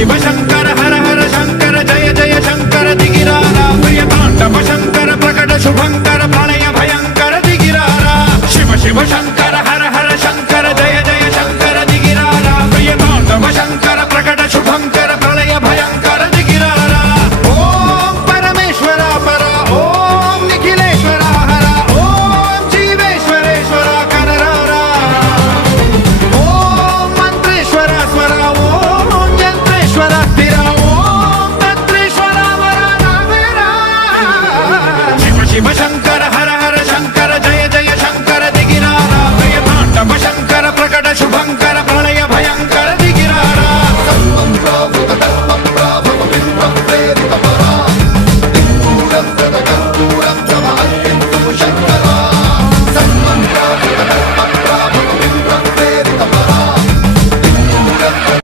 शिव शंकर हर हर शंकर जय जय शंकर दिगिरारा प्रिय तांडव शंकर प्रकट शुभंकर प्रलय भयंकर दिगिरारा शिव शिव शंकर